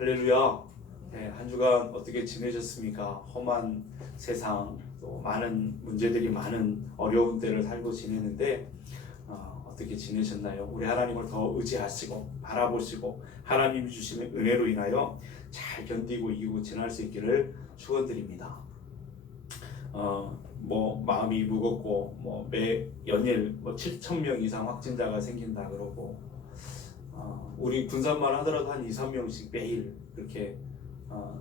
할렐루야. 네, 한 주간 어떻게 지내셨습니까? 험한 세상, 또 많은 문제들이 많은 어려운 때를 살고 지내는데 어떻게 지내셨나요? 우리 하나님을 더 의지하시고 바라보시고 하나님이 주시는 은혜로 인하여 잘 견디고 이기고 지날 수 있기를 축원드립니다. 마음이 무겁고 매 연일 7,000명 이상 확진자가 생긴다 그러고 우리 군산만 하더라도 한 2, 3명씩 매일 그렇게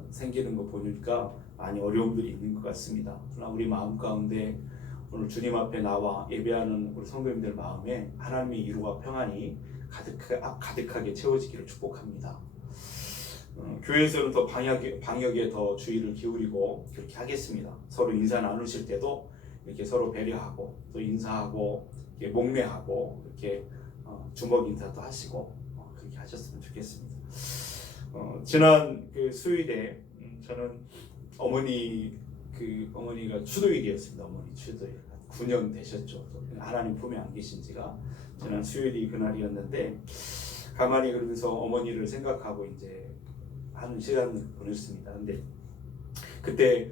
생기는 거 보니까 많이 어려움들이 있는 것 같습니다. 그러나 우리 마음 가운데 오늘 주님 앞에 나와 예배하는 우리 성도님들 마음에 하나님의 위로와 평안이 가득하게 채워지기를 축복합니다. 교회에서는 더 방역에 더 주의를 기울이고 그렇게 하겠습니다. 서로 인사 나누실 때도 이렇게 서로 배려하고 또 인사하고 이렇게 목례하고 이렇게 주먹 인사도 하시고 그렇게 하셨으면 좋겠습니다. 지난 그 수요일에 저는 어머니가 추도일이었습니다. 어머니 추도일 9년 되셨죠. 하나님 품에 안 계신 지가 지난 수요일이 그날이었는데 가만히 그러면서 어머니를 생각하고 이제 한 시간을 보냈습니다. 근데 그때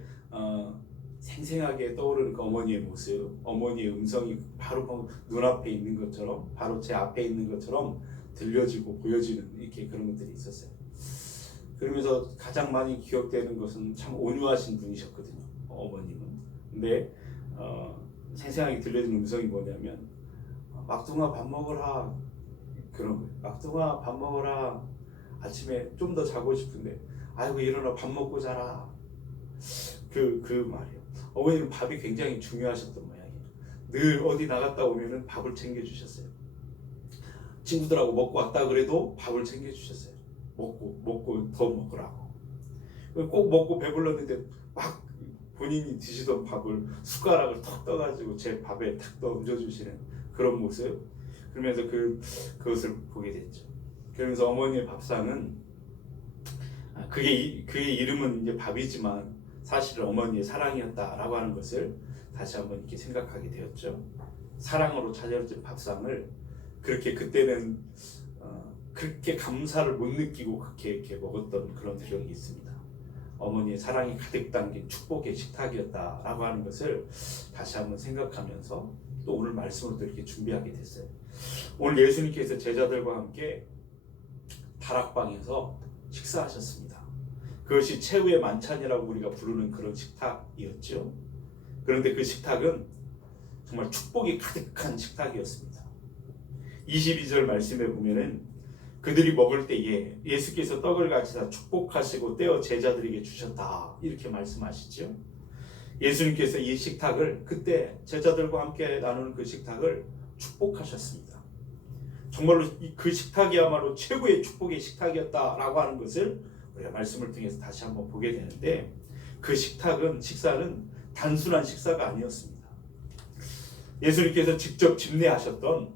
생생하게 떠오르는 그 어머니의 모습, 어머니의 음성이 바로 눈앞에 있는 것처럼, 바로 제 앞에 있는 것처럼 들려지고 보여지는 이렇게 그런 것들이 있었어요. 그러면서 가장 많이 기억되는 것은 참 온유하신 분이셨거든요, 어머님은. 근데 생생하게 들려지는 음성이 뭐냐면 막둥아 밥 먹으라 그런 거예요. 막둥아 밥 먹으라. 아침에 좀 더 자고 싶은데 아이고 일어나 밥 먹고 자라. 그 말이에요. 어머니는 밥이 굉장히 중요하셨던 모양이에요. 늘 어디 나갔다 오면은 밥을 챙겨주셨어요. 친구들하고 먹고 왔다 그래도 밥을 챙겨주셨어요. 먹고 더 먹으라고. 꼭 먹고 배불렀는데 막 본인이 드시던 밥을 숟가락을 턱 떠가지고 제 밥에 탁 얹어주시는 그런 모습. 그러면서 그것을 보게 됐죠. 그러면서 어머니의 밥상은 그의 이름은 이제 밥이지만 사실은 어머니의 사랑이었다라고 하는 것을 다시 한번 이렇게 생각하게 되었죠. 사랑으로 차려진 밥상을 그렇게 그때는 그렇게 감사를 못 느끼고 그렇게 이렇게 먹었던 그런 기억이 있습니다. 어머니의 사랑이 가득 담긴 축복의 식탁이었다라고 하는 것을 다시 한번 생각하면서 또 오늘 말씀을 또 이렇게 준비하게 됐어요. 오늘 예수님께서 제자들과 함께 다락방에서 식사하셨습니다. 그것이 최후의 만찬이라고 우리가 부르는 그런 식탁이었죠. 그런데 그 식탁은 정말 축복이 가득한 식탁이었습니다. 22절 말씀에 보면은 그들이 먹을 때에 예수께서 떡을 가지사 축복하시고 떼어 제자들에게 주셨다 이렇게 말씀하시죠. 예수님께서 이 식탁을 그때 제자들과 함께 나누는 그 식탁을 축복하셨습니다. 정말로 그 식탁이야말로 최고의 축복의 식탁이었다라고 하는 것을 우리가 말씀을 통해서 다시 한번 보게 되는데 그 식사는 단순한 식사가 아니었습니다. 예수님께서 직접 집례하셨던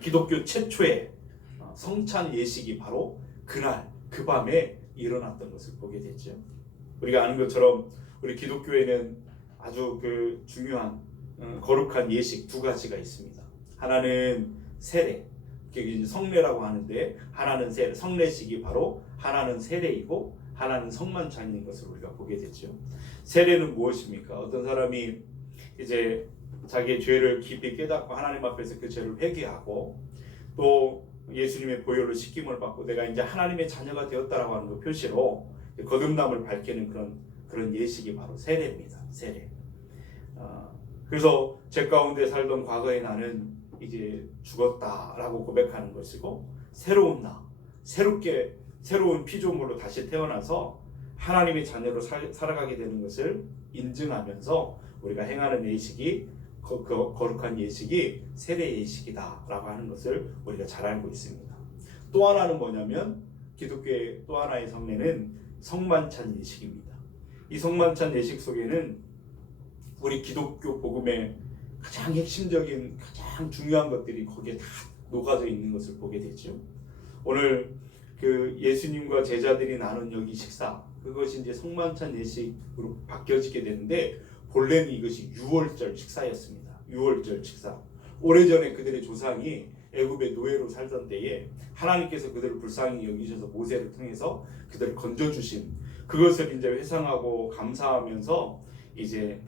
기독교 최초의 성찬 예식이 바로 그날 그 밤에 일어났던 것을 보게 됐죠. 우리가 아는 것처럼 우리 기독교에는 아주 그 중요한 거룩한 예식 두 가지가 있습니다. 하나는 세례, 성례라고 하는데 하나는 세례, 성례식이 바로 하나는 세례이고 하나는 성만찬인 것을 우리가 보게 됐죠. 세례는 무엇입니까? 어떤 사람이 이제 자기의 죄를 깊이 깨닫고 하나님 앞에서 그 죄를 회개하고 또 예수님의 보혈로 씻김을 받고 내가 이제 하나님의 자녀가 되었다라고 하는 그 표시로 거듭남을 밝히는 그런 예식이 바로 세례입니다. 세례. 그래서 제 가운데 살던 과거의 나는 이제 죽었다라고 고백하는 것이고 새로운 나, 새로운 피조물로 다시 태어나서 하나님의 자녀로 살아가게 되는 것을 인증하면서 우리가 행하는 예식이 거룩한 예식이 세례 예식이다라고 하는 것을 우리가 잘 알고 있습니다. 또 하나는 뭐냐면 기독교의 또 하나의 성례는 성만찬 예식입니다. 이 성만찬 예식 속에는 우리 기독교 복음의 가장 핵심적인 가장 중요한 것들이 거기에 다 녹아져 있는 것을 보게 되죠. 오늘 그 예수님과 제자들이 나눈 여기 식사 그것이 이제 성만찬 예식으로 바뀌어지게 되는데 본래는 이것이 유월절 식사였습니다. 유월절 식사. 오래전에 그들의 조상이 애굽의 노예로 살던 때에 하나님께서 그들을 불쌍히 여기셔서 모세를 통해서 그들을 건져주신 그것을 이제 회상하고 감사하면서 이제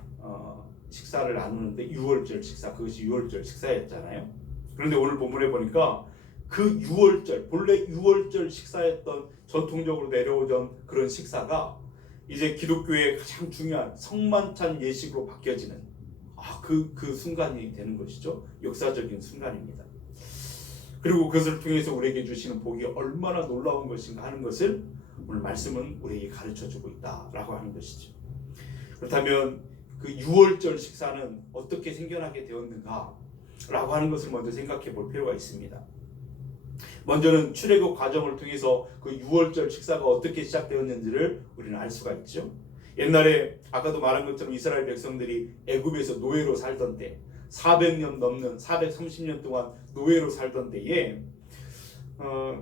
식사를 나누는데 유월절 식사, 그것이 유월절 식사였잖아요. 그런데 오늘 본문에 보니까 그 유월절, 본래 유월절 식사였던 전통적으로 내려오던 그런 식사가 이제 기독교의 가장 중요한 성만찬 예식으로 바뀌어지는 그 순간이 되는 것이죠. 역사적인 순간입니다. 그리고 그것을 통해서 우리에게 주시는 복이 얼마나 놀라운 것인가 하는 것을 오늘 말씀은 우리에게 가르쳐주고 있다라고 하는 것이죠. 그렇다면 그 유월절 식사는 어떻게 생겨나게 되었는가 라고 하는 것을 먼저 생각해 볼 필요가 있습니다. 먼저는 출애굽 과정을 통해서 그 유월절 식사가 어떻게 시작되었는지를 우리는 알 수가 있죠. 옛날에 아까도 말한 것처럼 이스라엘 백성들이 애굽에서 노예로 살던 때 400년 넘는 430년 동안 노예로 살던 때에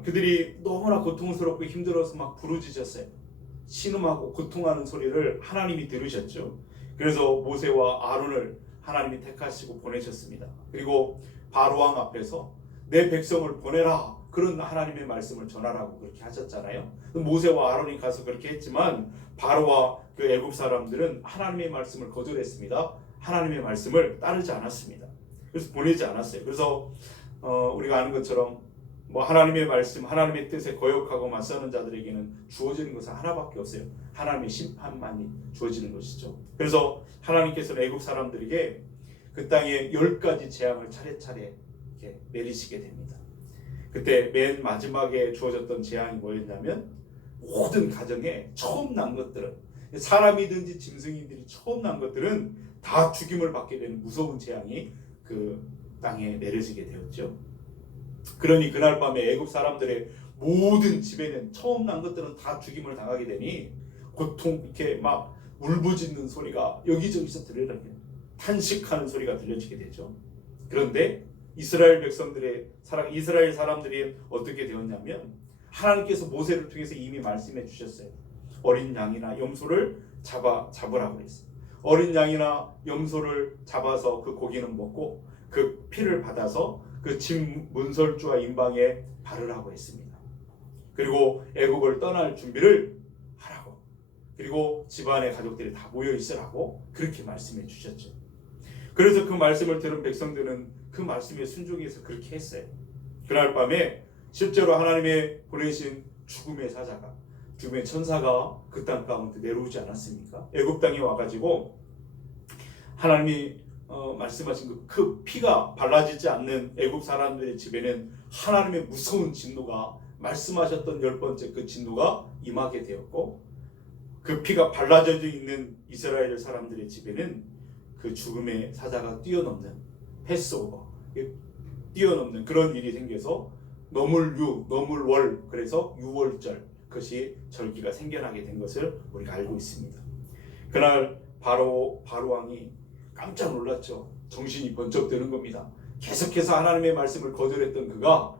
그들이 너무나 고통스럽고 힘들어서 막 부르짖었어요. 신음하고 고통하는 소리를 하나님이 들으셨죠. 그래서 모세와 아론을 하나님이 택하시고 보내셨습니다. 그리고 바로왕 앞에서 내 백성을 보내라, 그런 하나님의 말씀을 전하라고 그렇게 하셨잖아요. 모세와 아론이 가서 그렇게 했지만 바로와 그 애굽 사람들은 하나님의 말씀을 거절했습니다. 하나님의 말씀을 따르지 않았습니다. 그래서 보내지 않았어요. 그래서 우리가 아는 것처럼 하나님의 말씀, 하나님의 뜻에 거역하고 맞서는 자들에게는 주어지는 것은 하나밖에 없어요. 하나님의 심판만이 주어지는 것이죠. 그래서 하나님께서는 애굽 사람들에게 그 땅에 10가지 재앙을 차례차례 이렇게 내리시게 됩니다. 그때 맨 마지막에 주어졌던 재앙이 뭐였냐면 모든 가정에 처음 난 것들은, 사람이든지 짐승이든지 처음 난 것들은 다 죽임을 받게 되는 무서운 재앙이 그 땅에 내려지게 되었죠. 그러니 그날 밤에 애굽 사람들의 모든 집에는 처음 난 것들은 다 죽임을 당하게 되니 고통, 이렇게 막 울부짖는 소리가 여기저기서 들려요. 탄식하는 소리가 들려지게 되죠. 그런데 이스라엘 사람들이 어떻게 되었냐면 하나님께서 모세를 통해서 이미 말씀해 주셨어요. 어린 양이나 염소를 잡으라고 그랬어요. 어린 양이나 염소를 잡아서 그 고기는 먹고 그 피를 받아서 그 집 문설주와 임방에 바르라고 했습니다. 그리고 애굽을 떠날 준비를 하라고, 그리고 집안의 가족들이 다 모여 있으라고 그렇게 말씀해 주셨죠. 그래서 그 말씀을 들은 백성들은 그 말씀에 순종해서 그렇게 했어요. 그날 밤에 실제로 하나님의 보내신 죽음의 사자가, 죽음의 천사가 그 땅 가운데 내려오지 않았습니까? 애굽 땅에 와가지고 하나님이 말씀하신 그 피가 발라지지 않는 애굽 사람들의 집에는 하나님의 무서운 진노가, 말씀하셨던 10번째 그 진노가 임하게 되었고, 그 피가 발라져 있는 이스라엘 사람들의 집에는 그 죽음의 사자가 뛰어넘는 패스오버, 뛰어넘는 그런 일이 생겨서 너물월, 그래서 유월절, 그것이 절기가 생겨나게 된 것을 우리가 알고 있습니다. 그날 바로왕이 깜짝 놀랐죠. 정신이 번쩍 드는 겁니다. 계속해서 하나님의 말씀을 거절했던 그가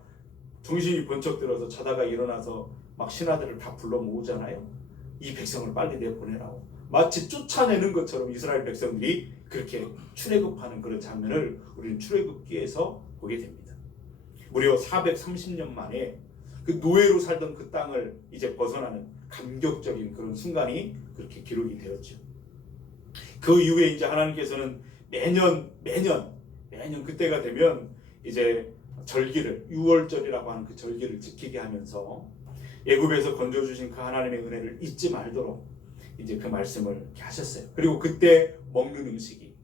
정신이 번쩍 들어서 자다가 일어나서 막 신하들을 다 불러 모으잖아요. 이 백성을 빨리 내보내라고. 마치 쫓아내는 것처럼 이스라엘 백성들이 그렇게 출애굽하는 그런 장면을 우리는 출애굽기에서 보게 됩니다. 무려 430년 만에 그 노예로 살던 그 땅을 이제 벗어나는 감격적인 그런 순간이 그렇게 기록이 되었죠. 그 이후에 이제 하나님께서는 매년 그때가 되면 이제 절기를, 유월절이라고 하는 그 절기를 지키게 하면서 애굽에서 건져주신 그 하나님의 은혜를 잊지 말도록 이제 그 말씀을 이렇게 하셨어요. 그리고 그때 먹는 음식이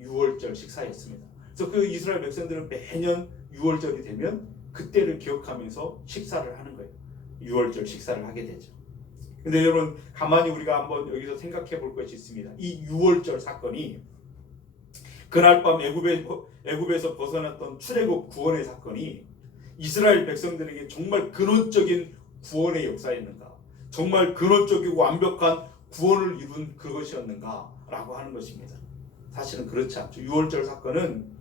유월절 식사였습니다. 그래서 그 이스라엘 백성들은 매년 유월절이 되면 그때를 기억하면서 식사를 하는 거예요. 유월절 식사를 하게 되죠. 근데 여러분, 가만히 우리가 한번 여기서 생각해 볼 것이 있습니다. 이 유월절 사건이 그날 밤 애굽에서 벗어났던 출애굽 구원의 사건이 이스라엘 백성들에게 정말 근원적인 구원의 역사였는가, 정말 근원적이고 완벽한 구원을 이룬 그것이었는가라고 하는 것입니다. 사실은 그렇지 않죠. 유월절 사건은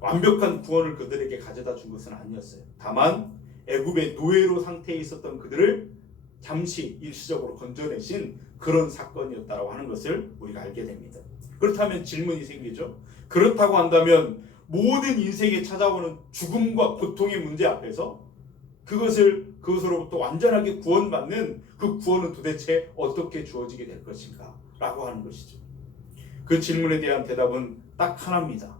완벽한 구원을 그들에게 가져다 준 것은 아니었어요. 다만 애굽의 노예로 상태에 있었던 그들을 잠시 일시적으로 건져내신 그런 사건이었다라고 하는 것을 우리가 알게 됩니다. 그렇다면 질문이 생기죠. 그렇다고 한다면 모든 인생에 찾아오는 죽음과 고통의 문제 앞에서 그것으로부터 완전하게 구원받는 그 구원은 도대체 어떻게 주어지게 될 것인가 라고 하는 것이죠. 그 질문에 대한 대답은 딱 하나입니다.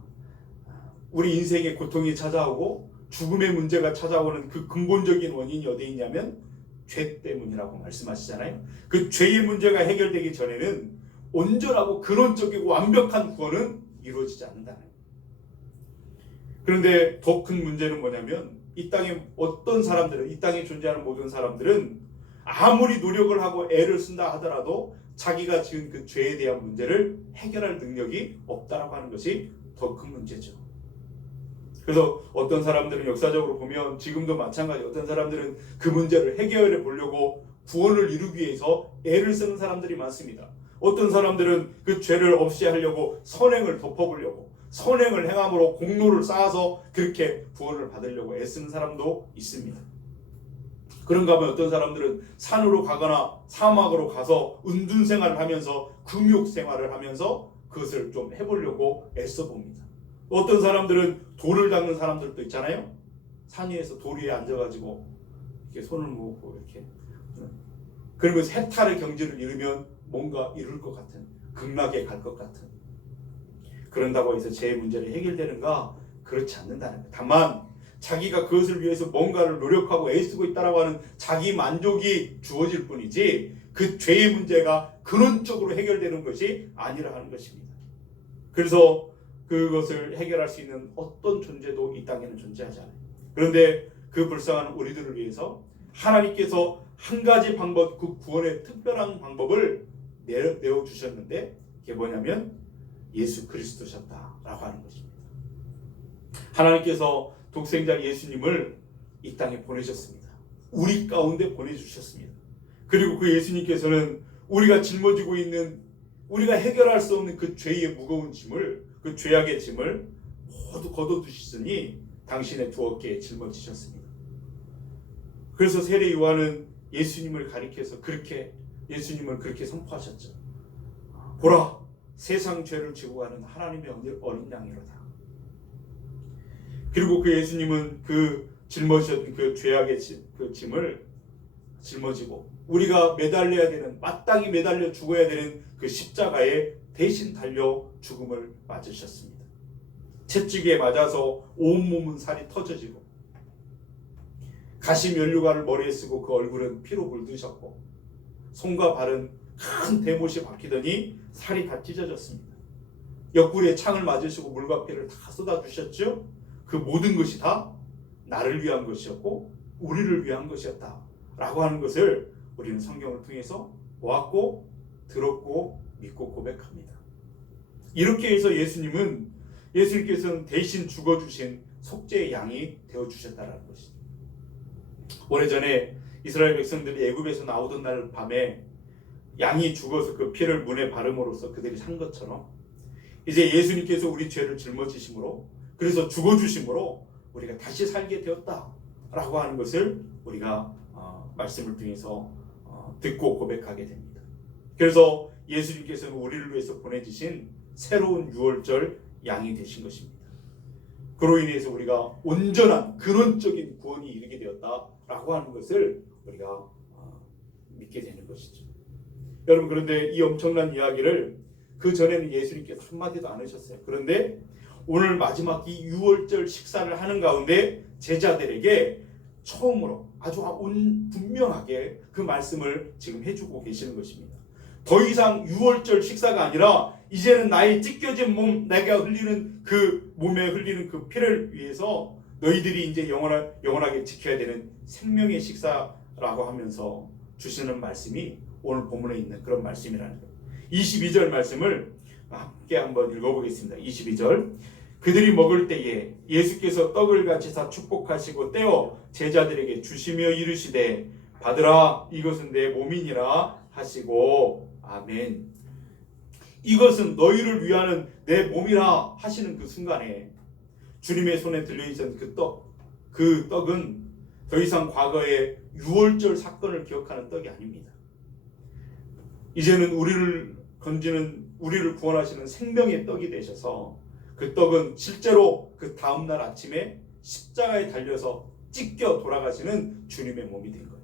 우리 인생에 고통이 찾아오고 죽음의 문제가 찾아오는 그 근본적인 원인이 어디에 있냐면 죄 때문이라고 말씀하시잖아요. 그 죄의 문제가 해결되기 전에는 온전하고 근원적이고 완벽한 구원은 이루어지지 않는다는 거예요. 그런데 더 큰 문제는 뭐냐면 이 땅에 이 땅에 존재하는 모든 사람들은 아무리 노력을 하고 애를 쓴다 하더라도 자기가 지은 그 죄에 대한 문제를 해결할 능력이 없다라고 하는 것이 더 큰 문제죠. 그래서 어떤 사람들은 역사적으로 보면 지금도 마찬가지, 어떤 사람들은 그 문제를 해결해 보려고 구원을 이루기 위해서 애를 쓰는 사람들이 많습니다. 어떤 사람들은 그 죄를 없이 하려고 선행을 덮어보려고, 선행을 행함으로 공로를 쌓아서 그렇게 구원을 받으려고 애쓰는 사람도 있습니다. 그런가 하면 어떤 사람들은 산으로 가거나 사막으로 가서 은둔 생활을 하면서 금욕 생활을 하면서 그것을 좀 해보려고 애써 봅니다. 어떤 사람들은 돌을 닦는 사람들도 있잖아요. 산 위에서 돌 위에 앉아가지고 이렇게 손을 모으고 이렇게, 그러면서 해탈의 경지를 이루면 뭔가 이룰 것 같은, 극락에 갈 것 같은, 그런다고 해서 제 문제를 해결되는가? 그렇지 않는다는 거예요. 다만 자기가 그것을 위해서 뭔가를 노력하고 애쓰고 있다라고 하는 자기 만족이 주어질 뿐이지 그 죄의 문제가 근원적으로 해결되는 것이 아니라 하는 것입니다. 그래서 그것을 해결할 수 있는 어떤 존재도 이 땅에는 존재하지 않아요. 그런데 그 불쌍한 우리들을 위해서 하나님께서 한 가지 방법, 그 구원의 특별한 방법을 내어주셨는데 그게 뭐냐면 예수 그리스도셨다라고 하는 것입니다. 하나님께서 독생자 예수님을 이 땅에 보내셨습니다. 우리 가운데 보내주셨습니다. 그리고 그 예수님께서는 우리가 짊어지고 있는, 우리가 해결할 수 없는 그 죄의 무거운 짐을, 그 죄악의 짐을 모두 걷어두셨으니 당신의 두 어깨에 짊어지셨습니다. 그래서 세례 요한은 예수님을 가리켜서 예수님을 그렇게 선포하셨죠. 보라, 세상 죄를 지고 가는 하나님의 어린 양이로다. 그리고 그 예수님은 그 짊어지셨던 그 죄악의 짐을 짊어지고 우리가 매달려야 되는, 마땅히 매달려 죽어야 되는 그 십자가에 대신 달려 죽음을 맞으셨습니다. 채찍에 맞아서 온몸은 살이 터져지고 가시 면류관을 머리에 쓰고 그 얼굴은 피로 물드셨고 손과 발은 큰 대못이 박히더니 살이 다 찢어졌습니다. 옆구리에 창을 맞으시고 물과 피를 다 쏟아주셨죠. 그 모든 것이 다 나를 위한 것이었고 우리를 위한 것이었다 라고 하는 것을 우리는 성경을 통해서 보았고 들었고 믿고 고백합니다. 이렇게 해서 예수님께서는 대신 죽어주신 속죄의 양이 되어주셨다는 것입니다. 오래전에 이스라엘 백성들이 애굽에서 나오던 날 밤에 양이 죽어서 그 피를 문에 바름으로써 그들이 산 것처럼 이제 예수님께서 우리 죄를 짊어지심으로, 그래서 죽어주심으로 우리가 다시 살게 되었다라고 하는 것을 우리가 말씀을 통해서 듣고 고백하게 됩니다. 그래서 예수님께서는 우리를 위해서 보내주신 새로운 유월절 양이 되신 것입니다. 그로 인해서 우리가 온전한 근원적인 구원이 이르게 되었다라고 하는 것을 우리가 믿게 되는 것이죠. 여러분, 그런데 이 엄청난 이야기를 그 전에는 예수님께서 한마디도 안 하셨어요. 그런데 오늘 마지막 이 유월절 식사를 하는 가운데 제자들에게 처음으로 아주 분명하게 그 말씀을 지금 해주고 계시는 것입니다. 더 이상 유월절 식사가 아니라 이제는 나의 찢겨진 몸, 내가 흘리는 그 몸에 흘리는 그 피를 위해서 너희들이 이제 영원하게 지켜야 되는 생명의 식사라고 하면서 주시는 말씀이 오늘 본문에 있는 그런 말씀이라는 거예요. 22절 말씀을 함께 한번 읽어보겠습니다. 22절. 그들이 먹을 때에 예수께서 떡을 가지사 축복하시고 떼어 제자들에게 주시며 이르시되 받으라, 이것은 내 몸이니라 하시고 아멘. 이것은 너희를 위하는 내 몸이라 하시는 그 순간에 주님의 손에 들려있던 그 떡은 더 이상 과거의 유월절 사건을 기억하는 떡이 아닙니다. 이제는 우리를 구원하시는 생명의 떡이 되셔서 그 떡은 실제로 그 다음날 아침에 십자가에 달려서 찢겨 돌아가시는 주님의 몸이 된 거예요.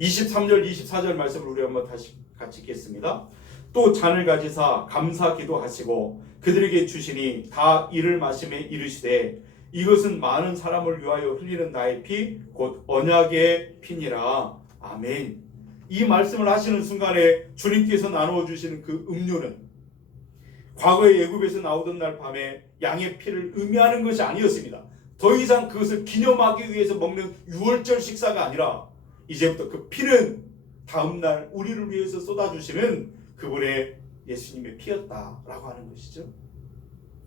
23절 24절 말씀을 우리 한번 다시 같이 읽겠습니다. 또 잔을 가지사 감사 기도하시고 그들에게 주시니 다 이를 마시매 이르시되 이것은 많은 사람을 위하여 흘리는 나의 피 곧 언약의 피니라. 아멘. 이 말씀을 하시는 순간에 주님께서 나누어 주시는 그 음료는 과거에 애굽에서 나오던 날 밤에 양의 피를 의미하는 것이 아니었습니다. 더 이상 그것을 기념하기 위해서 먹는 유월절 식사가 아니라 이제부터 그 피는 다음날 우리를 위해서 쏟아주시는 그분의 예수님의 피였다라고 하는 것이죠.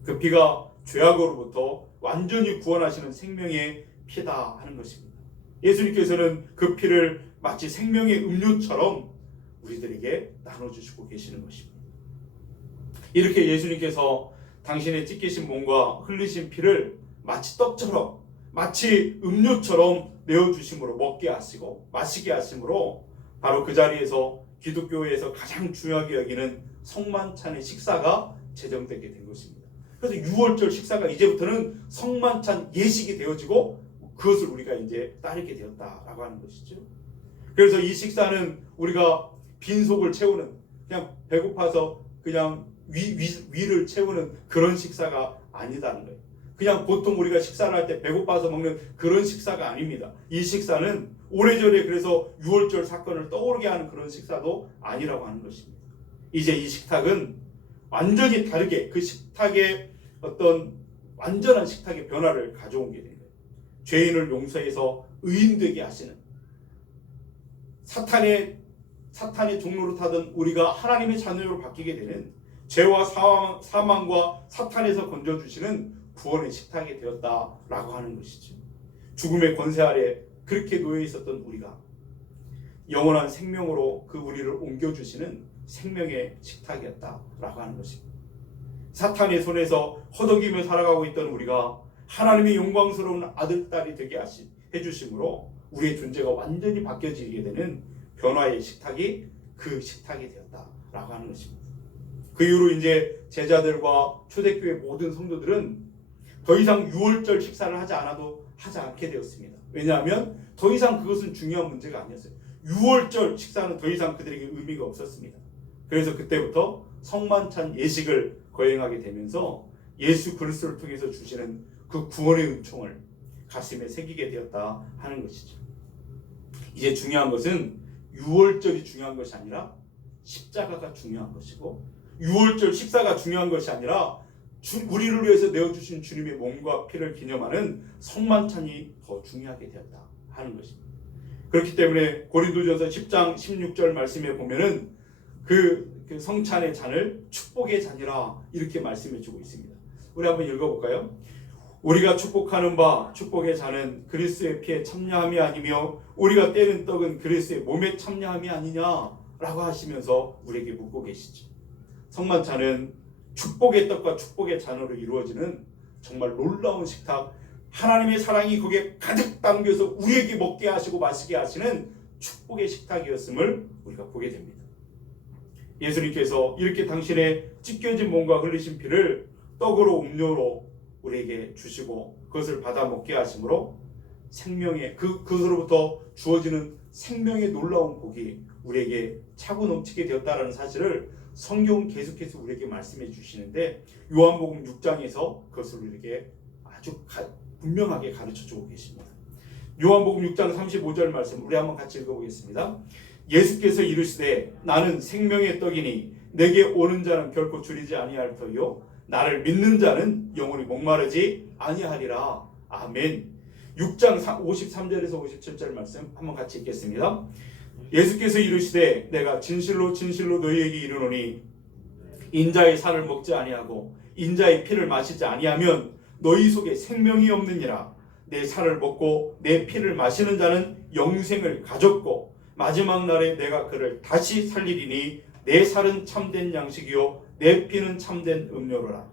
그 피가 죄악으로부터 완전히 구원하시는 생명의 피다 하는 것입니다. 예수님께서는 그 피를 마치 생명의 음료처럼 우리들에게 나눠주시고 계시는 것입니다. 이렇게 예수님께서 당신의 찢기신 몸과 흘리신 피를 마치 떡처럼 마치 음료처럼 내어주심으로 먹게 하시고 마시게 하심으로 바로 그 자리에서 기독교에서 가장 중요하게 여기는 성만찬의 식사가 제정되게 된 것입니다. 그래서 유월절 식사가 이제부터는 성만찬 예식이 되어지고 그것을 우리가 이제 따르게 되었다라고 하는 것이죠. 그래서 이 식사는 우리가 빈속을 채우는 그냥 배고파서 그냥 위를 채우는 그런 식사가 아니다는 거예요. 그냥 보통 우리가 식사를 할 때 배고파서 먹는 그런 식사가 아닙니다. 이 식사는 오래전에 그래서 유월절 사건을 떠오르게 하는 그런 식사도 아니라고 하는 것입니다. 이제 이 식탁은 완전히 다르게 그 식탁의 어떤 완전한 식탁의 변화를 가져온 게 됩니다. 죄인을 용서해서 의인되게 하시는 사탄의 종로로 타던 우리가 하나님의 자녀로 바뀌게 되는 죄와 사망과 사탄에서 건져주시는 구원의 식탁이 되었다라고 하는 것이죠. 죽음의 권세 아래 그렇게 놓여 있었던 우리가 영원한 생명으로 그 우리를 옮겨주시는 생명의 식탁이었다라고 하는 것입니다. 사탄의 손에서 허덕이며 살아가고 있던 우리가 하나님의 영광스러운 아들, 딸이 되게 해주심으로 우리의 존재가 완전히 바뀌어지게 되는 변화의 식탁이 그 식탁이 되었다라고 하는 것입니다. 그 이후로 이제 제자들과 초대교회 모든 성도들은 더 이상 유월절 식사를 하지 않게 되었습니다. 왜냐하면 더 이상 그것은 중요한 문제가 아니었어요. 유월절 식사는 더 이상 그들에게 의미가 없었습니다. 그래서 그때부터 성만찬 예식을 거행하게 되면서 예수 그리스도를 통해서 주시는 그 구원의 은총을 가슴에 새기게 되었다 하는 것이죠. 이제 중요한 것은 유월절이 중요한 것이 아니라 십자가가 중요한 것이고 유월절 식사가 중요한 것이 아니라 우리를 위해서 내어주신 주님의 몸과 피를 기념하는 성만찬이 더 중요하게 되었다 하는 것입니다. 그렇기 때문에 고린도전서 10장 16절 말씀에 보면은 그 성찬의 잔을 축복의 잔이라 이렇게 말씀해 주고 있습니다. 우리 한번 읽어볼까요? 우리가 축복하는 바 축복의 잔은 그리스도의 피에 참여함이 아니며 우리가 떼는 떡은 그리스도의 몸에 참여함이 아니냐라고 하시면서 우리에게 묻고 계시죠. 성만찬은 축복의 떡과 축복의 잔으로 이루어지는 정말 놀라운 식탁, 하나님의 사랑이 거기에 가득 담겨서 우리에게 먹게 하시고 마시게 하시는 축복의 식탁이었음을 우리가 보게 됩니다. 예수님께서 이렇게 당신의 찢겨진 몸과 흘리신 피를 떡으로 음료로 우리에게 주시고 그것을 받아 먹게 하심으로 생명의 그것으로부터 주어지는 생명의 놀라운 복이 우리에게 차고 넘치게 되었다라는 사실을 성경은 계속해서 우리에게 말씀해 주시는데 요한복음 6장에서 그것을 우리에게 아주 분명하게 가르쳐주고 계십니다. 요한복음 6장 35절 말씀 우리 한번 같이 읽어보겠습니다. 예수께서 이르시되 나는 생명의 떡이니 내게 오는 자는 결코 줄이지 아니할 터요 나를 믿는 자는 영원히 목마르지 아니하리라. 아멘. 6장 53절에서 57절 말씀 한번 같이 읽겠습니다. 예수께서 이르시되 내가 진실로 진실로 너희에게 이르노니 인자의 살을 먹지 아니하고 인자의 피를 마시지 아니하면 너희 속에 생명이 없느니라. 내 살을 먹고 내 피를 마시는 자는 영생을 가졌고 마지막 날에 내가 그를 다시 살리리니 내 살은 참된 양식이요 내 피는 참된 음료로라.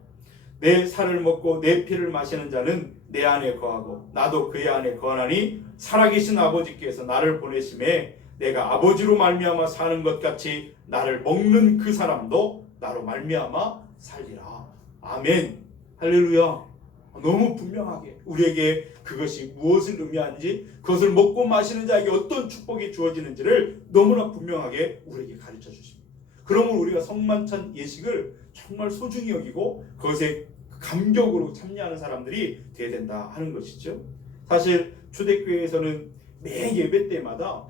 내 살을 먹고 내 피를 마시는 자는 내 안에 거하고 나도 그의 안에 거하나니 살아계신 아버지께서 나를 보내심에 내가 아버지로 말미암아 사는 것 같이 나를 먹는 그 사람도 나로 말미암아 살리라. 아멘, 할렐루야. 너무 분명하게 우리에게 그것이 무엇을 의미하는지, 그것을 먹고 마시는 자에게 어떤 축복이 주어지는지를 너무나 분명하게 우리에게 가르쳐 주십니다. 그러므로 우리가 성만찬 예식을 정말 소중히 여기고 그것에 감격으로 참여하는 사람들이 되어야 된다 하는 것이죠. 사실 초대교회에서는 매 예배 때마다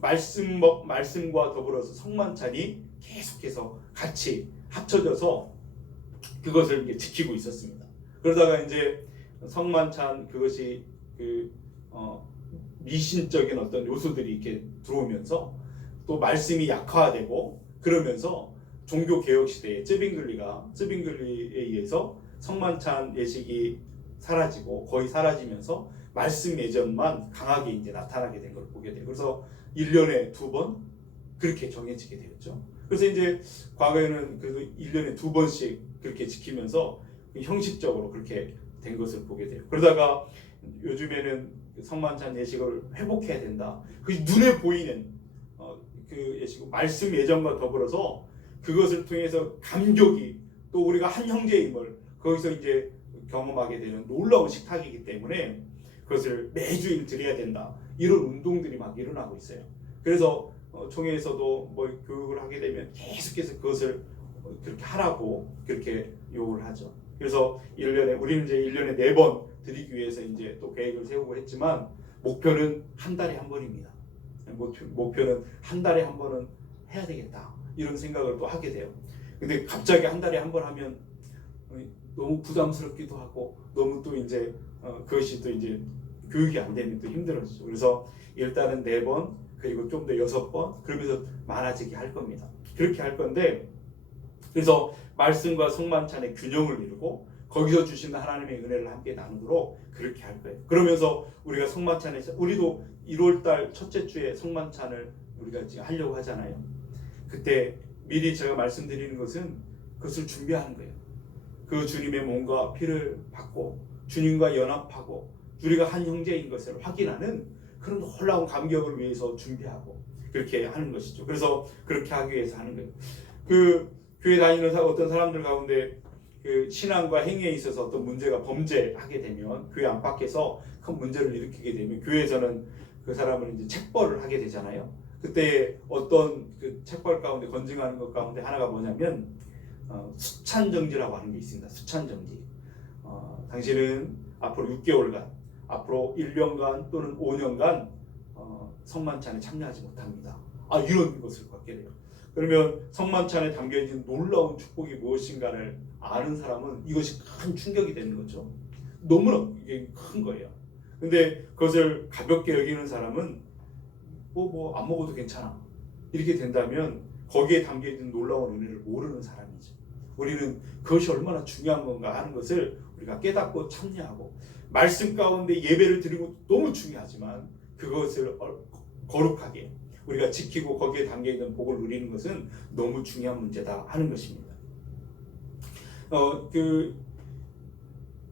말씀과 더불어서 성만찬이 계속해서 같이 합쳐져서 그것을 이제 지키고 있었습니다. 그러다가 이제 성만찬 그것이 미신적인 어떤 요소들이 이렇게 들어오면서 또 말씀이 약화되고 그러면서 종교 개혁 시대에 쯔빙글리에 의해서 성만찬 예식이 사라지고 거의 사라지면서 말씀 예전만 강하게 이제 나타나게 된 걸 보게 돼요. 그래서 1년에 2번 그렇게 정해지게 되었죠. 그래서 이제 과거에는 그래도 1년에 2번씩 그렇게 지키면서 형식적으로 그렇게 된 것을 보게 돼요. 그러다가 요즘에는 성만찬 예식을 회복해야 된다. 그 눈에 보이는 그 예식, 말씀 예전과 더불어서 그것을 통해서 감격이, 또 우리가 한 형제임을 거기서 이제 경험하게 되는 놀라운 식탁이기 때문에 그것을 매주일 드려야 된다. 이런 운동들이 막 일어나고 있어요. 그래서 총회에서도 뭐 교육을 하게 되면 계속해서 그것을 그렇게 하라고 그렇게 요구를 하죠. 그래서 우리는 이제 1년에 4번 드리기 위해서 이제 또 계획을 세우고 했지만 목표는 한 달에 한 번입니다. 목표는 한 달에 한 번은 해야 되겠다. 이런 생각을 또 하게 돼요. 근데 갑자기 한 달에 한 번 하면 너무 부담스럽기도 하고 너무 또 이제 그것이 또 이제 교육이 안 되면 또 힘들어지죠. 그래서 일단은 4번, 그리고 좀 더 6번, 그러면서 많아지게 할 겁니다. 그렇게 할 건데, 그래서 말씀과 성만찬의 균형을 이루고 거기서 주시는 하나님의 은혜를 함께 나누도록 그렇게 할 거예요. 그러면서 우리가 성만찬에서, 우리도 1월달 첫째 주에 성만찬을 우리가 지금 하려고 하잖아요. 그때 미리 제가 말씀드리는 것은 그것을 준비하는 거예요. 그 주님의 몸과 피를 받고 주님과 연합하고 우리가 한 형제인 것을 확인하는 그런 놀라운 감격을 위해서 준비하고 그렇게 하는 것이죠. 그래서 그렇게 하기 위해서 하는 거예요. 그 교회 다니는 어떤 사람들 가운데 그 신앙과 행위에 있어서 어떤 문제가 범죄하게 되면, 교회 안팎에서 큰 문제를 일으키게 되면 교회에서는 그 사람을 이제 책벌을 하게 되잖아요. 그때 어떤 그 책벌 가운데 건증하는 것 가운데 하나가 뭐냐면 수찬정지라고 하는 게 있습니다. 수찬정지. 당신은 앞으로 6개월간, 앞으로 1년간 또는 5년간 성만찬에 참여하지 못합니다. 이런 것을 갖게 돼요. 그러면 성만찬에 담겨있는 놀라운 축복이 무엇인가를 아는 사람은 이것이 큰 충격이 되는 거죠. 너무나 이게 큰 거예요. 근데 그것을 가볍게 여기는 사람은 뭐 안 먹어도 괜찮아 이렇게 된다면 거기에 담겨있는 놀라운 은혜를 모르는 사람이죠. 우리는 그것이 얼마나 중요한 건가 하는 것을 우리가 깨닫고 참여하고, 말씀 가운데 예배를 드리고 너무 중요하지만 그것을 거룩하게 우리가 지키고 거기에 담겨있는 복을 누리는 것은 너무 중요한 문제다 하는 것입니다.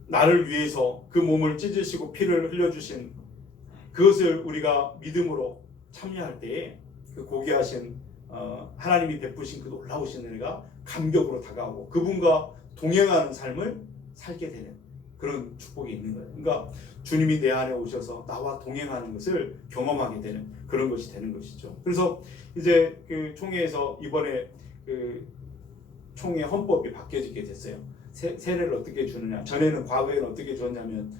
나를 위해서 그 몸을 찢으시고 피를 흘려주신 그것을 우리가 믿음으로 참여할 때에 그 고귀하신 하나님이 베푸신 그 놀라우신 은혜가 감격으로 다가오고 그분과 동행하는 삶을 살게 되는 그런 축복이 있는 거예요. 그러니까 주님이 내 안에 오셔서 나와 동행하는 것을 경험하게 되는 그런 것이 되는 것이죠. 그래서 이제 그 총회에서 이번에 그 총회 헌법이 바뀌어지게 됐어요. 세례를 어떻게 주느냐. 전에는 과거에는 어떻게 줬냐면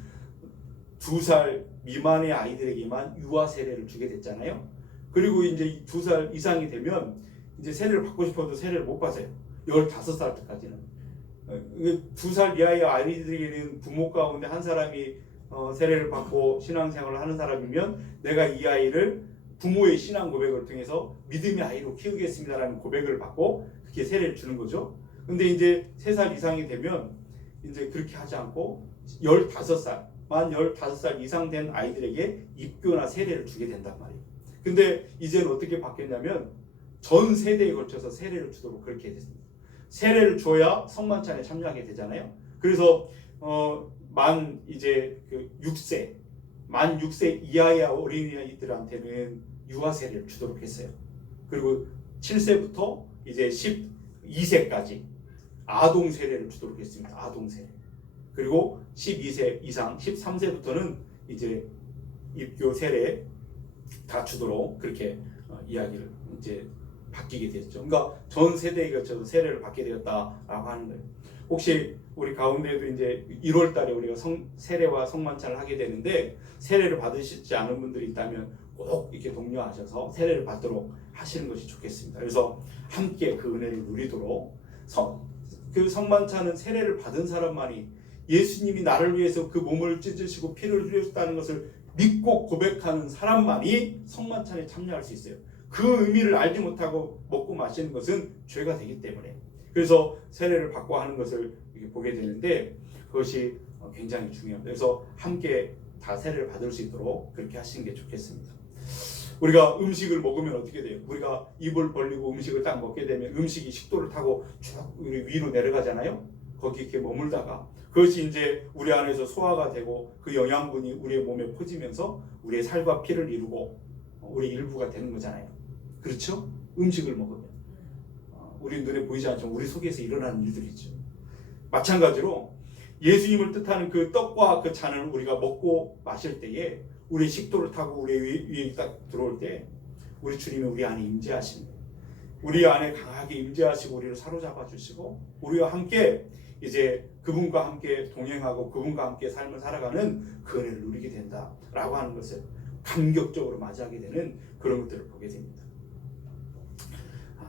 2살 미만의 아이들에게만 유아 세례를 주게 됐잖아요. 그리고 이제 2살 이상이 되면 이제 세례를 받고 싶어도 세례를 못 받아요. 15살 때까지는. 2살 이하의 아이들에게는 부모 가운데 한 사람이 세례를 받고 신앙생활을 하는 사람이면 내가 이 아이를 부모의 신앙 고백을 통해서 믿음의 아이로 키우겠습니다라는 고백을 받고 그렇게 세례를 주는 거죠. 근데 이제 3살 이상이 되면 이제 그렇게 하지 않고 15살, 만 15살 이상 된 아이들에게 입교나 세례를 주게 된단 말이에요. 근데 이제는 어떻게 바뀌었냐면 전 세대에 걸쳐서 세례를 주도록 그렇게 됐습니다. 세례를 줘야 성만찬에 참여하게 되잖아요. 그래서 만 이제 그 6세, 만 6세 이하의 어린이들한테는 유아 세례를 주도록 했어요. 그리고 7세부터 이제 12세까지 아동 세례를 주도록 했습니다. 아동 세례. 그리고 12세 이상 13세부터는 이제 입교 세례 다 주도록 그렇게 이야기를 이제 바뀌게 됐죠. 그러니까 전 세대에 걸쳐서 세례를 받게 되었다라고 하는 거예요. 혹시 우리 가운데도 이제 1월 달에 우리가 세례와 성만찬을 하게 되는데 세례를 받으시지 않은 분들이 있다면 꼭 이렇게 독려하셔서 세례를 받도록 하시는 것이 좋겠습니다. 그래서 함께 그 은혜를 누리도록 그 성만찬은 세례를 받은 사람만이 예수님이 나를 위해서 그 몸을 찢으시고 피를 흘리셨다는 것을 믿고 고백하는 사람만이 성만찬에 참여할 수 있어요. 그 의미를 알지 못하고 먹고 마시는 것은 죄가 되기 때문에 그래서 세례를 받고 하는 것을 보게 되는데 그것이 굉장히 중요합니다. 그래서 함께 다 세례를 받을 수 있도록 그렇게 하시는 게 좋겠습니다. 우리가 음식을 먹으면 어떻게 돼요? 우리가 입을 벌리고 음식을 딱 먹게 되면 음식이 식도를 타고 쭉 우리 위로 내려가잖아요. 거기 이렇게 머물다가 그것이 이제 우리 안에서 소화가 되고 그 영양분이 우리의 몸에 퍼지면서 우리의 살과 피를 이루고 우리 일부가 되는 거잖아요. 그렇죠? 음식을 먹으면 우리 눈에 보이지 않지만 우리 속에서 일어나는 일들이죠. 마찬가지로 예수님을 뜻하는 그 떡과 그 잔을 우리가 먹고 마실 때에 우리 식도를 타고 우리 위에 딱 들어올 때 우리 주님이 우리 안에 임재하시는 거예요. 우리 안에 강하게 임재하시고 우리를 사로잡아 주시고 우리와 함께 이제 그분과 함께 동행하고 그분과 함께 삶을 살아가는 그 은혜를 누리게 된다라고 하는 것을 감격적으로 맞이하게 되는 그런 것들을 보게 됩니다.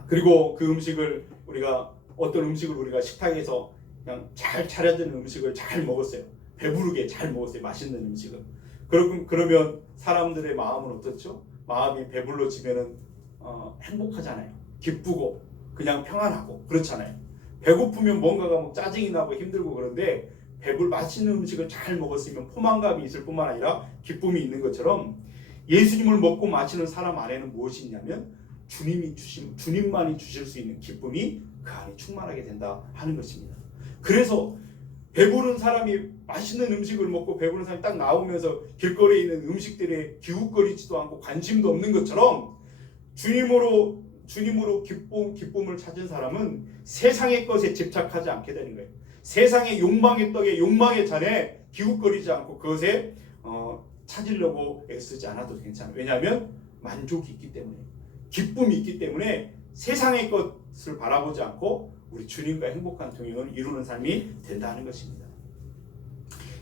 그리고 그 음식을 우리가 어떤 음식을 우리가 식탁에서 그냥 잘 차려진 음식을 잘 먹었어요. 배부르게 잘 먹었어요. 맛있는 음식을. 그러면 사람들의 마음은 어떻죠? 마음이 배불러지면은 행복하잖아요. 기쁘고 그냥 평안하고 그렇잖아요. 배고프면 뭔가가 뭐 짜증이 나고 힘들고 그런데 맛있는 음식을 잘 먹었으면 포만감이 있을 뿐만 아니라 기쁨이 있는 것처럼 예수님을 먹고 마시는 사람 안에는 무엇이 있냐면 주님만이 주실 수 있는 기쁨이 그 안에 충만하게 된다 하는 것입니다. 그래서 배부른 사람이 맛있는 음식을 먹고 배부른 사람이 딱 나오면서 길거리에 있는 음식들에 기웃거리지도 않고 관심도 없는 것처럼 주님으로 기쁨을 찾은 사람은 세상의 것에 집착하지 않게 되는 거예요. 세상의 욕망의 떡에 욕망의 잔에 기웃거리지 않고 그것에 찾으려고 애쓰지 않아도 괜찮아요. 왜냐하면 만족이 있기 때문에 기쁨이 있기 때문에 세상의 것을 바라보지 않고 우리 주님과 행복한 동행을 이루는 삶이 된다는 것입니다.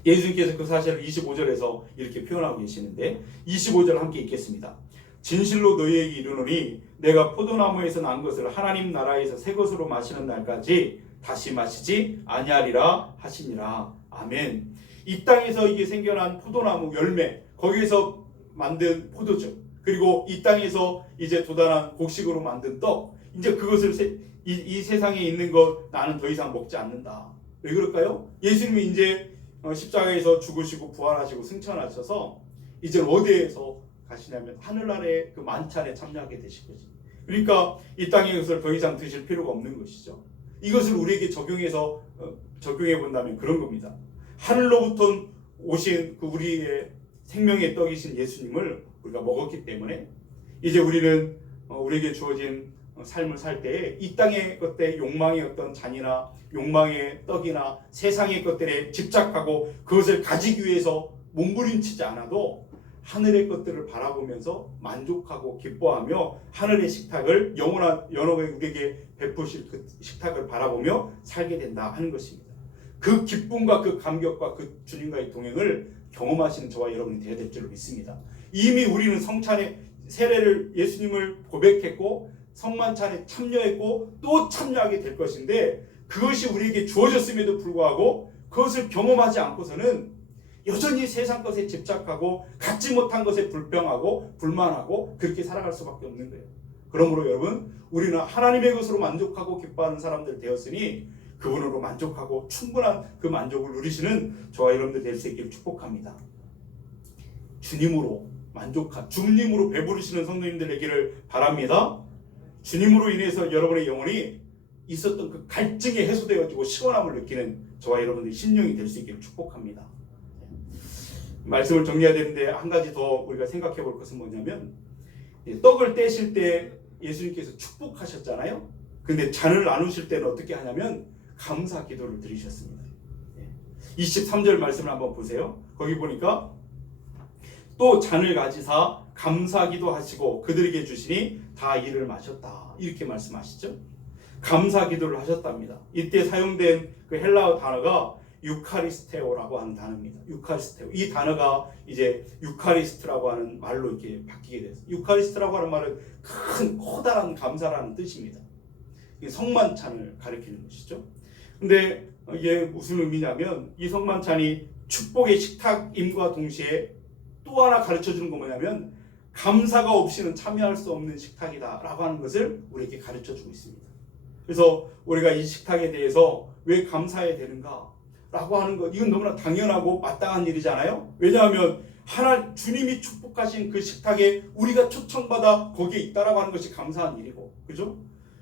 예수님께서 그 사실을 25절에서 이렇게 표현하고 계시는데 25절 함께 읽겠습니다. 진실로 너희에게 이르노니 내가 포도나무에서 난 것을 하나님 나라에서 새 것으로 마시는 날까지 다시 마시지 아니하리라 하시니라. 아멘. 이 땅에서 이게 생겨난 포도나무 열매 거기에서 만든 포도주 그리고 이 땅에서 이제 도달한 곡식으로 만든 떡 이제 그것을 이 세상에 있는 것 나는 더 이상 먹지 않는다. 왜 그럴까요? 예수님이 이제 십자가에서 죽으시고 부활하시고 승천하셔서 이제 어디에서 가시냐면 하늘나라의 그 만찬에 참여하게 되실 것입니다. 그러니까 이 땅의 것을 더 이상 드실 필요가 없는 것이죠. 이것을 우리에게 적용해 본다면 그런 겁니다. 하늘로부터 오신 그 우리의 생명의 떡이신 예수님을 우리가 먹었기 때문에 이제 우리는 우리에게 주어진 삶을 살 때에 이 땅의 것들의 욕망의 어떤 잔이나 욕망의 떡이나 세상의 것들에 집착하고 그것을 가지기 위해서 몸부림치지 않아도 하늘의 것들을 바라보면서 만족하고 기뻐하며 하늘의 식탁을 영원한 연옥에 우리에게 베푸실 그 식탁을 바라보며 살게 된다 하는 것입니다. 그 기쁨과 그 감격과 그 주님과의 동행을 경험하시는 저와 여러분이 되어야 될 줄 믿습니다. 이미 우리는 성찬에 세례를 예수님을 고백했고 성만찬에 참여했고 또 참여하게 될 것인데 그것이 우리에게 주어졌음에도 불구하고 그것을 경험하지 않고서는 여전히 세상 것에 집착하고 갖지 못한 것에 불평하고 불만하고 그렇게 살아갈 수밖에 없는 거예요. 그러므로 여러분 우리는 하나님의 것으로 만족하고 기뻐하는 사람들 되었으니 그분으로 만족하고 충분한 그 만족을 누리시는 저와 여러분들 될 수 있기를 축복합니다. 주님으로 주님으로 배부르시는 성도님들 되기를 바랍니다. 주님으로 인해서 여러분의 영혼이 있었던 그 갈증이 해소되어지고 시원함을 느끼는 저와 여러분들의 심령이 될 수 있기를 축복합니다. 말씀을 정리해야 되는데 한 가지 더 우리가 생각해 볼 것은 뭐냐면 떡을 떼실 때 예수님께서 축복하셨잖아요. 근데 잔을 나누실 때는 어떻게 하냐면 감사 기도를 드리셨습니다. 23절 말씀을 한번 보세요. 거기 보니까 또 잔을 가지사 감사 기도하시고 그들에게 주시니 다 이를 마셨다. 이렇게 말씀하시죠. 감사 기도를 하셨답니다. 이때 사용된 그 헬라어 단어가 유카리스테오라고 하는 단어입니다. 유카리스테오. 이 단어가 이제 유카리스트라고 하는 말로 이렇게 바뀌게 됐어요. 유카리스트라고 하는 말은 큰 커다란 감사라는 뜻입니다. 성만찬을 가리키는 것이죠. 근데 이게 무슨 의미냐면 이 성만찬이 축복의 식탁임과 동시에 또 하나 가르쳐 주는 건 뭐냐면 감사가 없이는 참여할 수 없는 식탁이다라고 하는 것을 우리에게 가르쳐 주고 있습니다. 그래서 우리가 이 식탁에 대해서 왜 감사해야 되는가 라고 하는 것, 이건 너무나 당연하고 마땅한 일이잖아요. 왜냐하면 주님이 축복하신 그 식탁에 우리가 초청받아 거기에 있다라고 하는 것이 감사한 일이고, 그죠?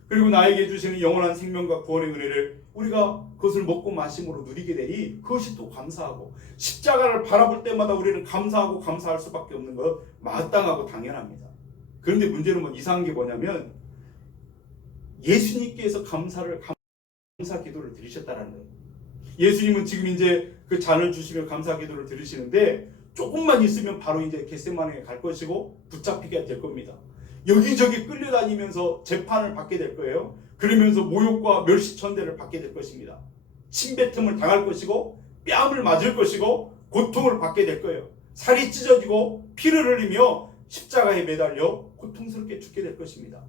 그리고 나에게 주시는 영원한 생명과 구원의 은혜를 우리가 그것을 먹고 마심으로 누리게 되니 그것이 또 감사하고, 십자가를 바라볼 때마다 우리는 감사하고 감사할 수밖에 없는 것 마땅하고 당연합니다. 그런데 문제는 이상한 게 뭐냐면 예수님께서 감사 기도를 드리셨다는 거예요. 예수님은 지금 이제 그 잔을 주시며 감사 기도를 드리시는데 조금만 있으면 바로 이제 겟세마네에 갈 것이고 붙잡히게 될 겁니다. 여기저기 끌려다니면서 재판을 받게 될 거예요. 그러면서 모욕과 멸시천대를 받게 될 것입니다. 침뱉음을 당할 것이고 뺨을 맞을 것이고 고통을 받게 될 거예요. 살이 찢어지고 피를 흘리며 십자가에 매달려 고통스럽게 죽게 될 것입니다.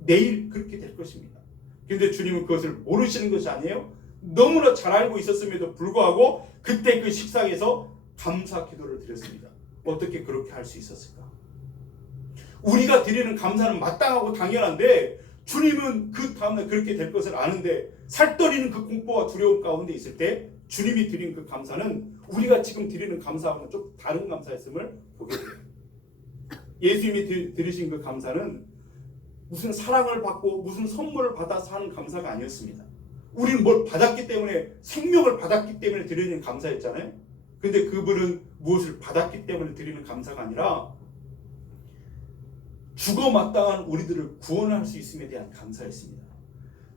내일 그렇게 될 것입니다. 그런데 주님은 그것을 모르시는 것이 아니에요. 너무나 잘 알고 있었음에도 불구하고 그때 그 식상에서 감사 기도를 드렸습니다. 어떻게 그렇게 할 수 있었을까? 우리가 드리는 감사는 마땅하고 당연한데 주님은 그 다음날 그렇게 될 것을 아는데 살떨이는 그 공포와 두려움 가운데 있을 때 주님이 드린 그 감사는 우리가 지금 드리는 감사하고는 좀 다른 감사였음을 보게 돼요. 예수님이 드리신 그 감사는 무슨 사랑을 받고 무슨 선물을 받아서 하는 감사가 아니었습니다. 우리는 뭘 받았기 때문에, 생명을 받았기 때문에 드리는 감사였잖아요. 근데 그분은 무엇을 받았기 때문에 드리는 감사가 아니라 죽어 마땅한 우리들을 구원할 수 있음에 대한 감사였습니다.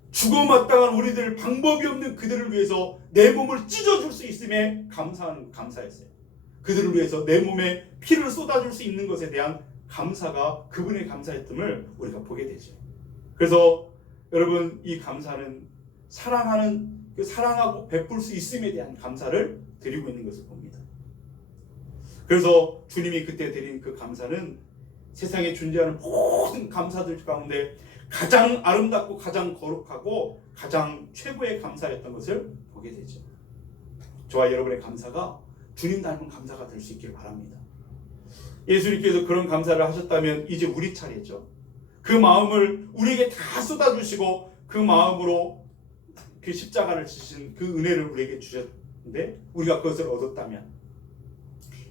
죽어 마땅한 우리들, 방법이 없는 그들을 위해서 내 몸을 찢어줄 수 있음에 감사하는 감사였어요. 그들을 위해서 내 몸에 피를 쏟아줄 수 있는 것에 대한 감사가 그분의 감사였음을 우리가 보게 되죠. 그래서 여러분, 이 감사는 사랑하고 베풀 수 있음에 대한 감사를 드리고 있는 것을 봅니다. 그래서 주님이 그때 드린 그 감사는 세상에 존재하는 모든 감사들 가운데 가장 아름답고 가장 거룩하고 가장 최고의 감사였던 것을 보게 되죠. 저와 여러분의 감사가 주님 닮은 감사가 될 수 있기를 바랍니다. 예수님께서 그런 감사를 하셨다면 이제 우리 차례죠. 그 마음을 우리에게 다 쏟아주시고 그 마음으로 그 십자가를 지신 그 은혜를 우리에게 주셨는데 우리가 그것을 얻었다면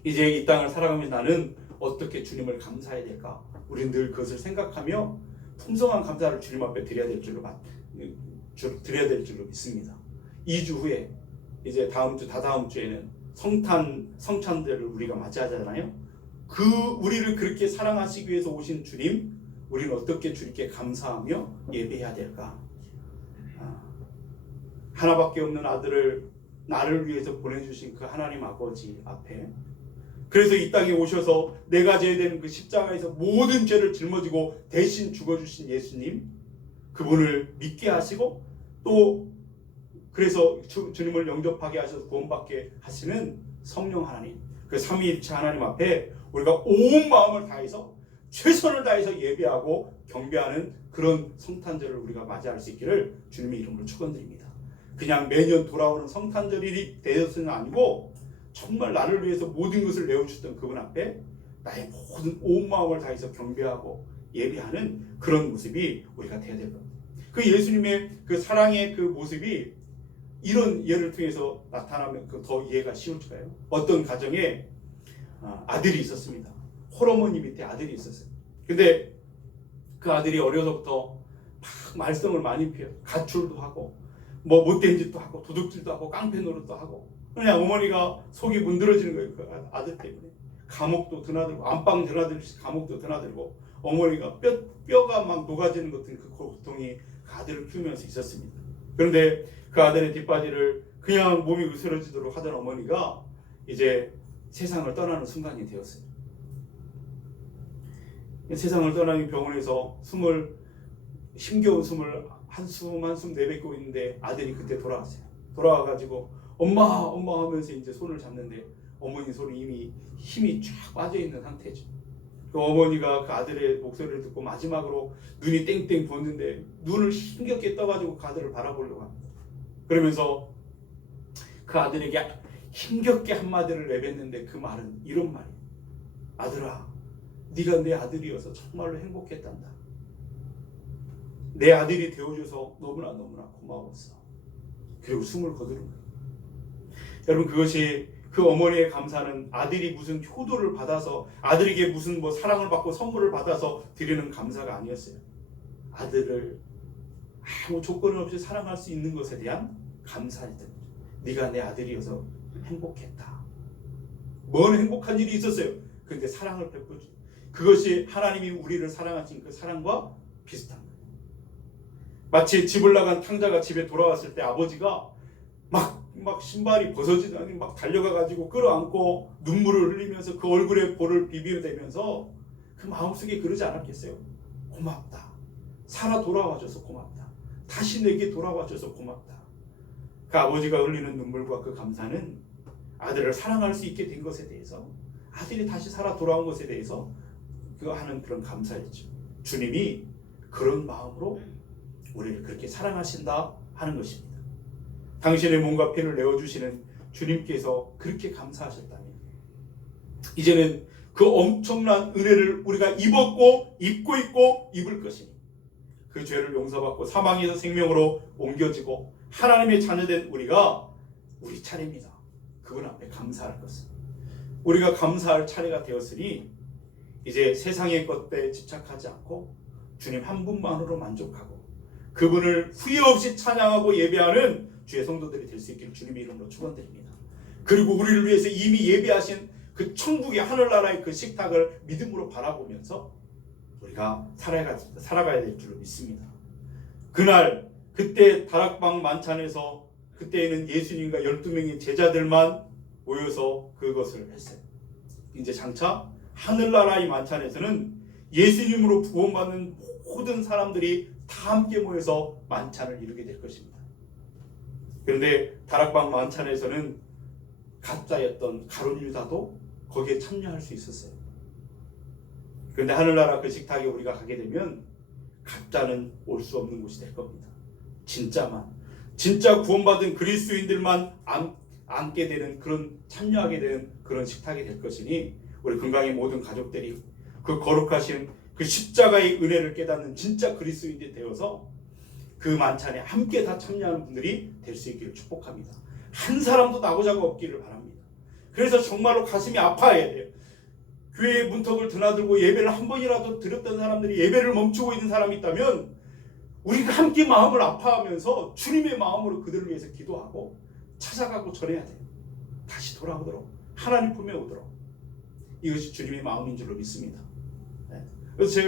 이제 이 땅을 살아가면서 나는 어떻게 주님을 감사해야 될까? 우리는 늘 그것을 생각하며 풍성한 감사를 주님 앞에 드려야 될 줄로 믿습니다. 2주 후에 이제 다다음 주에는 성찬들을 우리가 맞이하잖아요. 우리를 그렇게 사랑하시기 위해서 오신 주님, 우리는 어떻게 주님께 감사하며 예배해야 될까? 하나밖에 없는 아들을 나를 위해서 보내주신 그 하나님 아버지 앞에, 그래서 이 땅에 오셔서 내가 져야 되는 그 십자가에서 모든 죄를 짊어지고 대신 죽어주신 예수님, 그분을 믿게 하시고 또 그래서 주님을 영접하게 하셔서 구원받게 하시는 성령 하나님, 그 삼위일체 하나님 앞에 우리가 온 마음을 다해서 최선을 다해서 예배하고 경배하는 그런 성탄절을 우리가 맞이할 수 있기를 주님의 이름으로 축원드립니다. 그냥 매년 돌아오는 성탄절이 되어서는 아니고 정말 나를 위해서 모든 것을 내어주셨던 그분 앞에 나의 모든 온 마음을 다해서 경배하고 예배하는 그런 모습이 우리가 되어야 될 겁니다. 그 예수님의 그 사랑의 그 모습이 이런 예를 통해서 나타나면 더 이해가 쉬울까요? 어떤 가정에 아들이 있었습니다. 홀어머니 밑에 아들이 있었어요. 근데 그 아들이 어려서부터 막 말썽을 많이 피워요. 가출도 하고 뭐 못된 짓도 하고 도둑질도 하고 깡패 노릇도 하고, 그냥 어머니가 속이 문드러지는 거예요. 그 아들 때문에 감옥도 드나들고 안방 드나들듯이 감옥도 드나들고 어머니가 뼈가 막 녹아지는 것 같은 그 고통이 그 아들을 키우면서 있었습니다. 그런데 그 아들의 뒷바지를 그냥 몸이 으스러지도록 하던 어머니가 이제 세상을 떠나는 순간이 되었어요. 세상을 떠나는 병원에서 힘겨운 숨을 한숨 내뱉고 있는데 아들이 그때 돌아왔어요. 돌아와가지고 엄마 하면서 이제 손을 잡는데 어머니 손이 이미 힘이 쫙 빠져있는 상태죠. 그 어머니가 그 아들의 목소리를 듣고 마지막으로 눈이 땡땡 부었는데 눈을 힘겹게 떠가지고 그 아들을 바라보려고 합니다. 그러면서 그 아들에게 힘겹게 한마디를 내뱉는데 그 말은 이런 말이에요. 아들아, 네가 내 아들이어서 정말로 행복했단다. 내 아들이 되어줘서 너무나 고마웠어. 그리고 숨을 거두는 거예요. 여러분, 그것이 그 어머니의 감사는 아들이 무슨 효도를 받아서 아들에게 무슨 사랑을 받고 선물을 받아서 드리는 감사가 아니었어요. 아들을 아무 조건 없이 사랑할 수 있는 것에 대한 감사였던 거죠. 네가 내 아들이어서 행복했다. 뭔 행복한 일이 있었어요. 그런데 사랑을 베풀죠. 그것이 하나님이 우리를 사랑하신 그 사랑과 비슷한 거예요. 마치 집을 나간 탕자가 집에 돌아왔을 때 아버지가 막 신발이 벗어지더니 막 달려가가지고 끌어안고 눈물을 흘리면서 그 얼굴에 볼을 비비대면서 그 마음속에 그러지 않았겠어요? 고맙다. 살아 돌아와줘서 고맙다. 다시 내게 돌아와줘서 고맙다. 그 아버지가 흘리는 눈물과 그 감사는 아들을 사랑할 수 있게 된 것에 대해서, 아들이 다시 살아 돌아온 것에 대해서 하는 그런 감사였죠. 주님이 그런 마음으로 우리를 그렇게 사랑하신다 하는 것입니다. 당신의 몸과 피를 내어주시는 주님께서 그렇게 감사하셨다면 이제는 그 엄청난 은혜를 우리가 입었고 입고 있고 입을 것이니 그 죄를 용서받고 사망에서 생명으로 옮겨지고 하나님의 자녀된 우리가 우리 차례입니다. 그분 앞에 감사할 것은 우리가 감사할 차례가 되었으니 이제 세상의 것에 집착하지 않고 주님 한 분만으로 만족하고 그분을 후회 없이 찬양하고 예배하는 주의 성도들이 될 수 있기를 주님의 이름으로 축원드립니다. 그리고 우리를 위해서 이미 예배하신 그 천국의 하늘나라의 그 식탁을 믿음으로 바라보면서 우리가 살아가야 될 줄로 믿습니다. 그때 다락방 만찬에서 그때에는 예수님과 12명의 제자들만 모여서 그것을 했어요. 이제 장차 하늘나라의 만찬에서는 예수님으로 구원받는 모든 사람들이 다 함께 모여서 만찬을 이루게 될 것입니다. 그런데 다락방 만찬에서는 가짜였던 가룟 유다도 거기에 참여할 수 있었어요. 그런데 하늘나라 그 식탁에 우리가 가게 되면 가짜는 올 수 없는 곳이 될 겁니다. 진짜 구원받은 그리스도인들만 앉게 되는 참여하게 되는 그런 식탁이 될 것이니 우리 금강의 모든 가족들이 그 거룩하신 그 십자가의 은혜를 깨닫는 진짜 그리스도인들이 되어서 그 만찬에 함께 다 참여하는 분들이 될 수 있기를 축복합니다. 한 사람도 나고자가 없기를 바랍니다. 그래서 정말로 가슴이 아파야 돼요. 교회의 문턱을 드나들고 예배를 한 번이라도 드렸던 사람들이 예배를 멈추고 있는 사람이 있다면 우리가 함께 마음을 아파하면서 주님의 마음으로 그들을 위해서 기도하고 찾아가고 전해야 돼요. 다시 돌아오도록 하나님 품에 오도록. 이것이 주님의 마음인 줄로 믿습니다. 그래서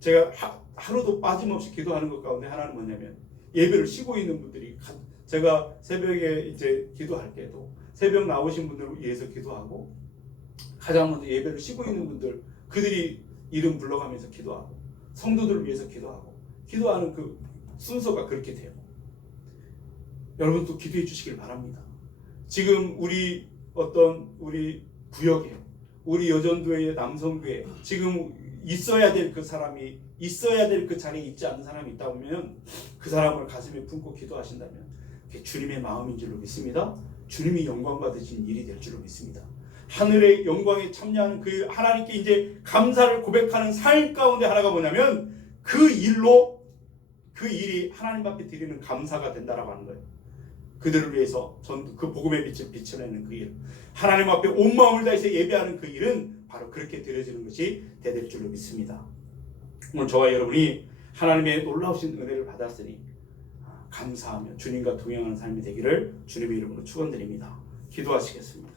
제가 하루도 빠짐없이 기도하는 것 가운데 하나는 뭐냐면 예배를 쉬고 있는 분들이 제가 새벽에 이제 기도할 때도 새벽 나오신 분들을 위해서 기도하고 가장 먼저 예배를 쉬고 있는 분들 그들이 이름 불러가면서 기도하고 성도들을 위해서 기도하고 기도하는 그 순서가 그렇게 돼요. 여러분도 기도해 주시길 바랍니다. 지금 우리 구역에 우리 여전도의 남성교회 지금 있어야 될 그 사람이 있어야 될 그 자리에 있지 않은 사람이 있다 보면 그 사람을 가슴에 품고 기도하신다면 그게 주님의 마음인 줄로 믿습니다. 주님이 영광 받으신 일이 될 줄로 믿습니다. 하늘의 영광에 참여하는 그 하나님께 이제 감사를 고백하는 삶 가운데 하나가 뭐냐면 그 일이 하나님 앞에 드리는 감사가 된다라고 하는 거예요. 그들을 위해서 그 복음의 빛을 비춰내는 그 일, 하나님 앞에 온 마음을 다해서 예배하는 그 일은 바로 그렇게 드려지는 것이 될 줄로 믿습니다. 오늘 저와 여러분이 하나님의 놀라우신 은혜를 받았으니 감사하며 주님과 동행하는 삶이 되기를 주님의 이름으로 축원드립니다. 기도하시겠습니다.